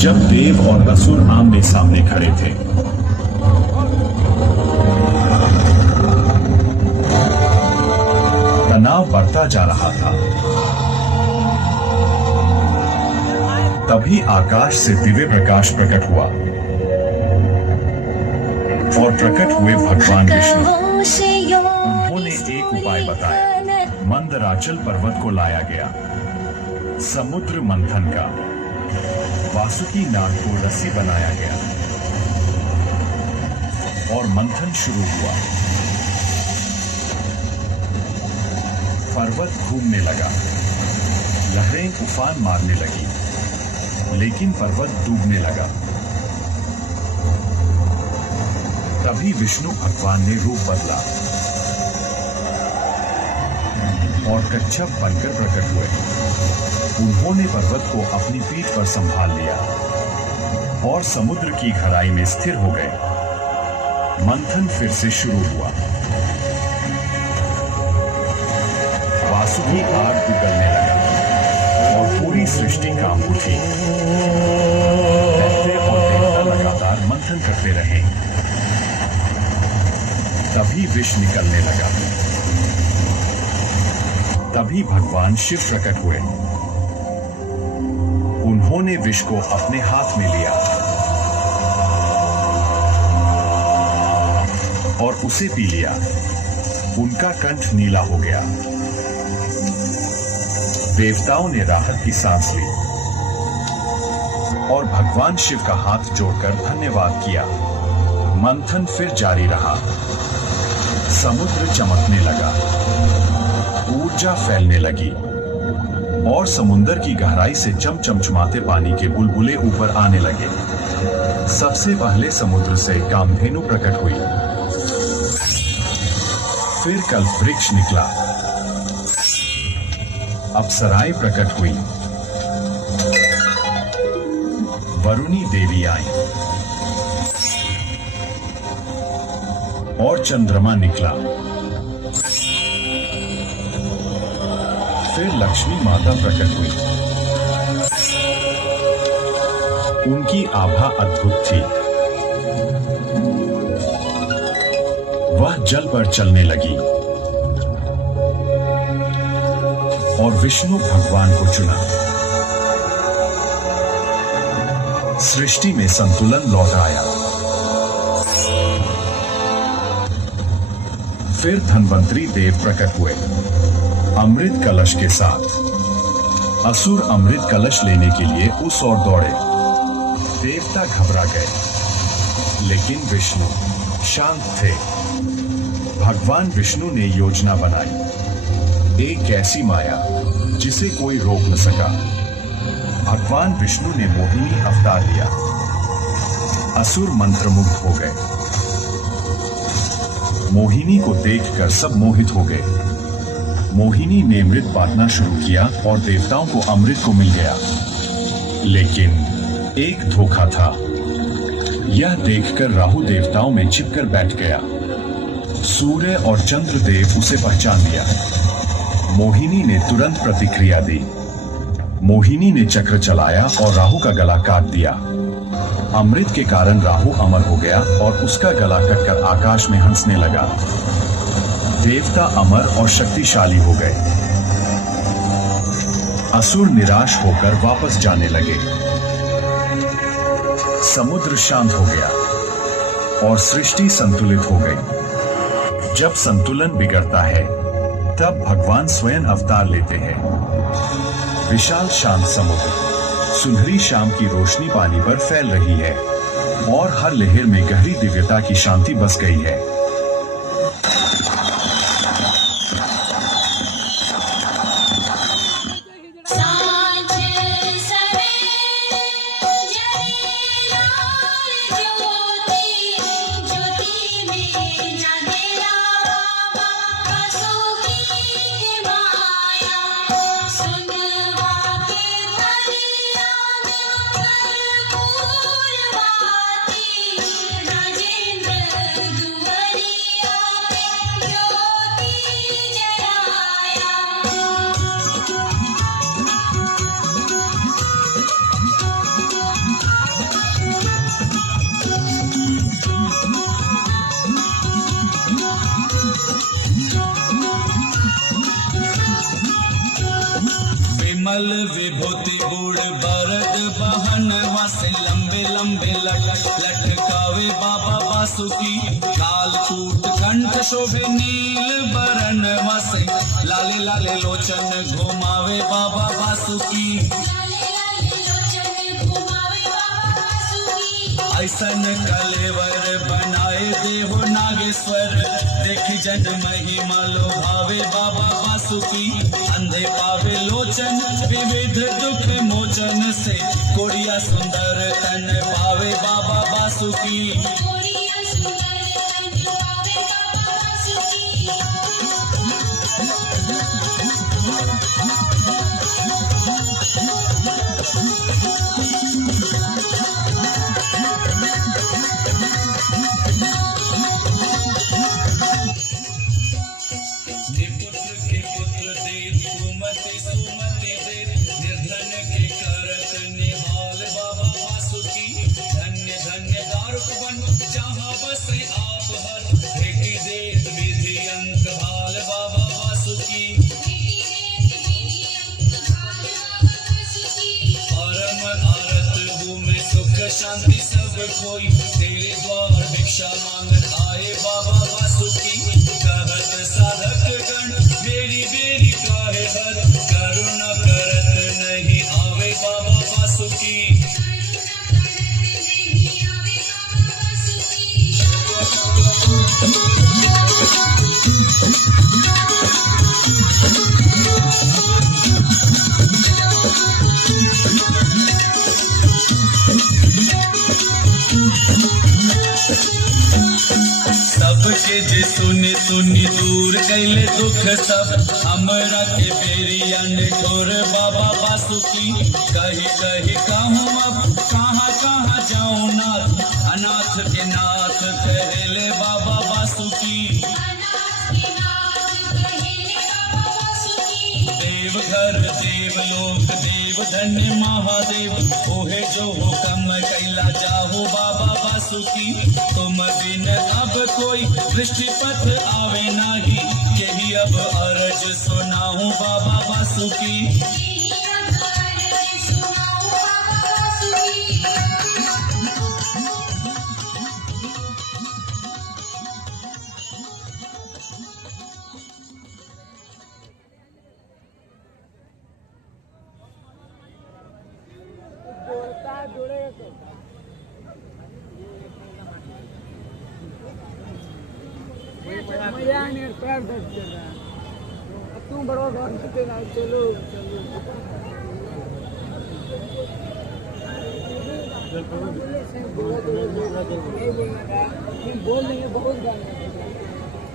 जब देव और असुर आमने सामने खड़े थे। तनाव बढ़ता जा रहा था। तभी आकाश से दिव्य प्रकाश प्रकट हुआ और प्रकट हुए भगवान विष्णु। उन्होंने एक उपाय बताया। मंदराचल पर्वत को लाया गया, समुद्र मंथन का, वासुकी नाग को रस्सी बनाया गया और मंथन शुरू हुआ। पर्वत घूमने लगा, लहरें उफान मारने लगी, लेकिन पर्वत डूबने लगा। तभी विष्णु भगवान ने रूप बदला और कच्छप बनकर प्रकट हुए। उन्होंने पर्वत को अपनी पीठ पर संभाल लिया और समुद्र की गहराई में स्थिर हो गए। मंथन फिर से शुरू हुआ। वासुकी आग उगलने लगा और पूरी सृष्टि कांप उठी। दैत्य और देवता लगातार मंथन करते रहे। तभी विष निकलने लगा। तभी भगवान शिव प्रकट हुए। उन्होंने विष को अपने हाथ में लिया और उसे पी लिया। उनका कंठ नीला हो गया। देवताओं ने राहत की सांस ली और भगवान शिव का हाथ जोड़कर धन्यवाद किया। मंथन फिर जारी रहा। समुद्र चमकने लगा, ऊर्जा फैलने लगी और समुद्र की गहराई से चमचमाते पानी के बुलबुले ऊपर आने लगे। सबसे पहले समुद्र से कामधेनु प्रकट हुई। फिर कल्प वृक्ष निकला। अप्सराएं प्रकट हुई। वरुणी देवी आई और चंद्रमा निकला। फिर लक्ष्मी माता प्रकट हुई। उनकी आभा अद्भुत थी। वह जल पर चलने लगी और विष्णु भगवान को चुना। सृष्टि में संतुलन लौट आया। फिर धन्वंतरी देव प्रकट हुए अमृत कलश के साथ। असुर अमृत कलश लेने के लिए उस ओर दौड़े। देवता घबरा गए, लेकिन विष्णु शांत थे। भगवान विष्णु ने योजना बनाई, एक ऐसी माया जिसे कोई रोक न सका। भगवान विष्णु ने मोहिनी अवतार लिया। असुर मंत्रमुग्ध हो गए। मोहिनी को देखकर सब मोहित हो गए। मोहिनी ने अमृत बांटना शुरू किया और देवताओं को अमृत को मिल गया। लेकिन एक धोखा था। यह देखकर राहु देवताओं में छिपकर बैठ गया। सूर्य और चंद्रदेव उसे पहचान लिया। मोहिनी ने तुरंत प्रतिक्रिया दी। मोहिनी ने चक्र चलाया और राहु का गला काट दिया। अमृत के कारण राहु अमर हो गया और उसका गला कटकर आकाश में हंसने लगा। देवता अमर और शक्तिशाली हो गए। असुर निराश होकर वापस जाने लगे। समुद्र शांत हो गया और सृष्टि संतुलित हो गई। जब संतुलन बिगड़ता है, तब भगवान स्वयं अवतार लेते हैं। विशाल शांत समुद्र, सुनहरी शाम की रोशनी पानी पर फैल रही है और हर लहर में गहरी दिव्यता की शांति बस गई है। परिमल विभूति गुड़ बरद बहन वस लंबे लंबे लटकावे बाबा बासुकी कालकूट कंठ शोभे नील बरन वस लाले लाले लोचन घुमावे बाबा बासुकी ऐसन कलेवर बनाए देहो नागेश्वर देखी जन महिमा लोभावे बाबा बासुकी अंधे पावे लोचन विविध दुख मोचन से कोड़िया सुंदर तन पावे बाबा बासुकी शांति सब कोई तेरे द्वार भिक्षा मांगत आए बाबा बासुकी कहत साधक गण मेरी बेरी काहे हर करुणा करत नहीं आवे बाबा बासुकी सबके जे सुनी सुनी दूर कैले दुख सब हमरा के बेरियन घोर बाबा बासुकी कही कही कहूँ अब कहाँ कहाँ जाऊँ नाथ अनाथ के नाथ कहले बाबा बासुकी देवघर देवलोक देव धन्य महादेव ओहे जो हुक्म कैला जाहो बाबा बासुकी तुम बिन अब कोई दृष्टिपथ आवे नाही यही अब अरज सुनाऊं बाबा बासुकी पैर दर्द कर रहा है तू बड़ा घर से ना चलो बोल देंगे बहुत गाना